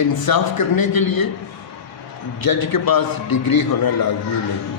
انصاف کرنے کے لیے جج کے پاس ڈگری ہونا لازمی نہیں ہے،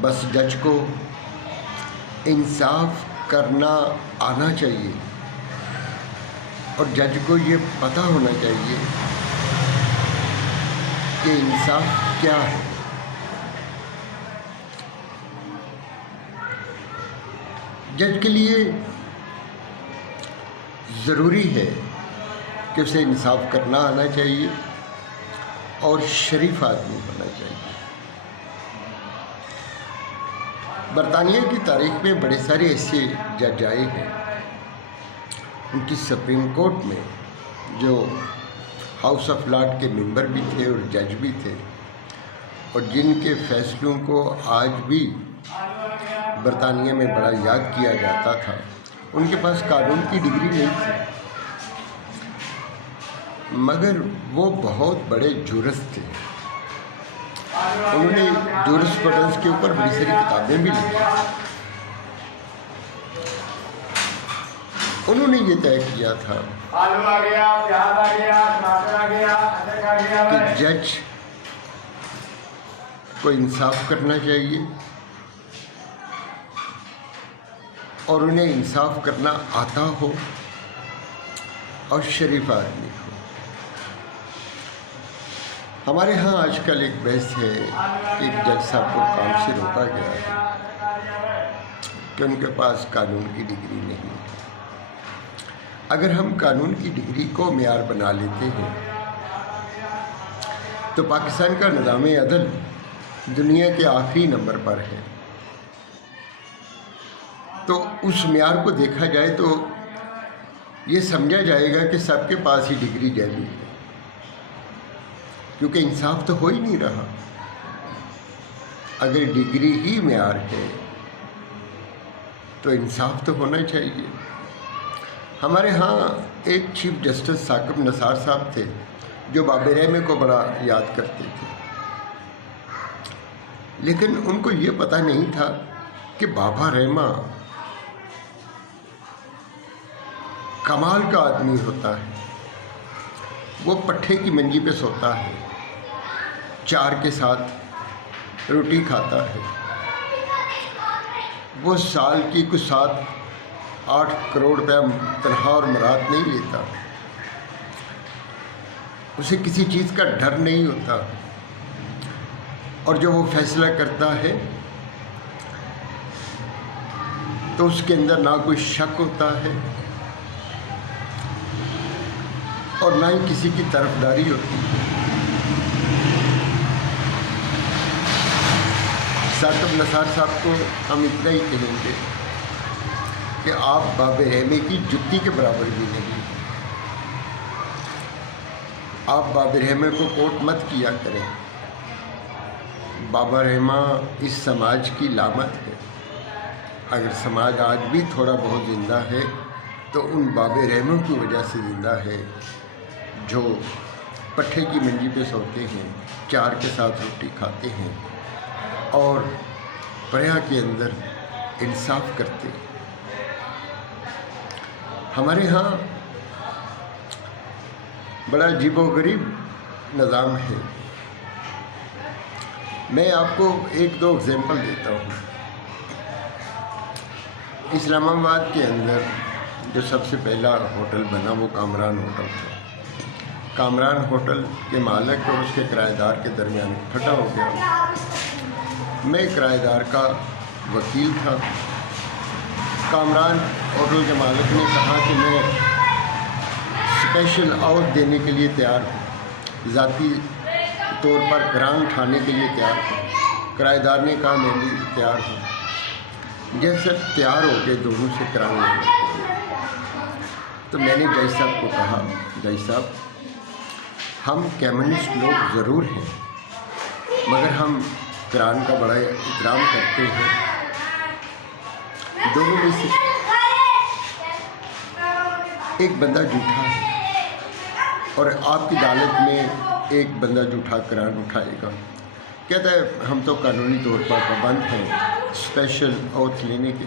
بس جج کو انصاف کرنا آنا چاہیے اور جج کو یہ پتہ ہونا چاہیے کہ انصاف کیا ہے۔ جج کے لیے ضروری ہے کہ اسے انصاف کرنا آنا چاہیے اور شریف آدمی ہونا چاہیے۔ برطانیہ کی تاریخ میں بڑے سارے ایسے جج آئے ہیں، ان کی سپریم کورٹ میں جو ہاؤس آف لارڈ کے ممبر بھی تھے اور جج بھی تھے، اور جن کے فیصلوں کو آج بھی برطانیہ میں بڑا یاد کیا جاتا تھا۔ ان کے پاس قانون کی ڈگری نہیں تھی، مگر وہ بہت بڑے جورسٹ تھے۔ انہوں نے جورسپروڈنس کے اوپر بڑی ساری کتابیں بھی لکھی۔ انہوں نے یہ طے کیا تھا کہ جج کو انصاف کرنا چاہیے اور انہیں انصاف کرنا آتا ہو اور شریف آدمی ہو۔ ہمارے ہاں آج کل ایک بحث ہے کہ ایک جج صاحب کو کام سے روکا گیا ہے کہ ان کے پاس قانون کی ڈگری نہیں ہے۔ اگر ہم قانون کی ڈگری کو معیار بنا لیتے ہیں تو پاکستان کا نظام عدل دنیا کے آخری نمبر پر ہے۔ تو اس معیار کو دیکھا جائے تو یہ سمجھا جائے گا کہ سب کے پاس ہی ڈگری جعلی ہے، کیونکہ انصاف تو ہو ہی نہیں رہا۔ اگر ڈگری ہی معیار ہے تو انصاف تو ہونا چاہیے۔ ہمارے ہاں ایک چیف جسٹس ثاقب نثار صاحب تھے جو باب رحمہ کو بڑا یاد کرتے تھے، لیکن ان کو یہ پتہ نہیں تھا کہ بابا رحمہ کمال کا آدمی ہوتا ہے۔ وہ پٹھے کی منجی پہ سوتا ہے، چار کے ساتھ روٹی کھاتا ہے۔ وہ سال کی کچھ 7-8 کروڑ روپے تنخواہ اور مراد نہیں لیتا، اسے کسی چیز کا ڈر نہیں ہوتا، اور جب وہ فیصلہ کرتا ہے تو اس کے اندر نہ کوئی شک ہوتا ہے اور نہ ہی کسی کی طرفداری ہوتی ہے۔ ثاقب نثار صاحب کو ہم اتنا ہی کہیں گے کہ آپ باب رحمہ کی جتی کے برابر بھی نہیں۔ آپ باب رحمہ کو کوٹ مت کیا کریں۔ بابا رحمہ اس سماج کی لامت ہے۔ اگر سماج آج بھی تھوڑا بہت زندہ ہے تو ان باب رحمہ کی وجہ سے زندہ ہے جو پٹھے کی منجی پہ سوتے ہیں، چار کے ساتھ روٹی کھاتے ہیں اور پریا کے اندر انصاف کرتے ہیں۔ ہمارے ہاں بڑا عجیب و غریب نظام ہے۔ میں آپ کو 1-2 اگزامپل دیتا ہوں۔ اسلام آباد کے اندر جو سب سے پہلا ہوٹل بنا وہ کامران ہوٹل تھا۔ کامران ہوٹل کے مالک اور اس کے کرایہ دار کے درمیان پھٹا ہو گیا۔ میں کرایہ دار کا وکیل تھا۔ کامران ہوٹل کے مالک نے کہا کہ میں اسپیشل آؤٹ دینے کے لیے تیار ہوں، ذاتی طور پر گرانٹ اٹھانے کے لیے تیار ہوں۔ کرایہ دار نے کہا میں بھی تیار ہوں۔ جیسے تیار ہو کے دونوں سے کرایہ لگے تو میں نے جج صاحب کو کہا، جج صاحب ہم کمیونسٹ لوگ ضرور ہیں مگر ہم قرآن کا بڑا احترام کرتے ہیں۔ دونوں میں سے ایک بندہ جھوٹا ہے اور آپ کی عدالت میں ایک بندہ جھوٹا قرآن اٹھائے گا۔ کہتا ہے ہم تو قانونی طور پر پابند ہیں اسپیشل اوتھ لینے کے۔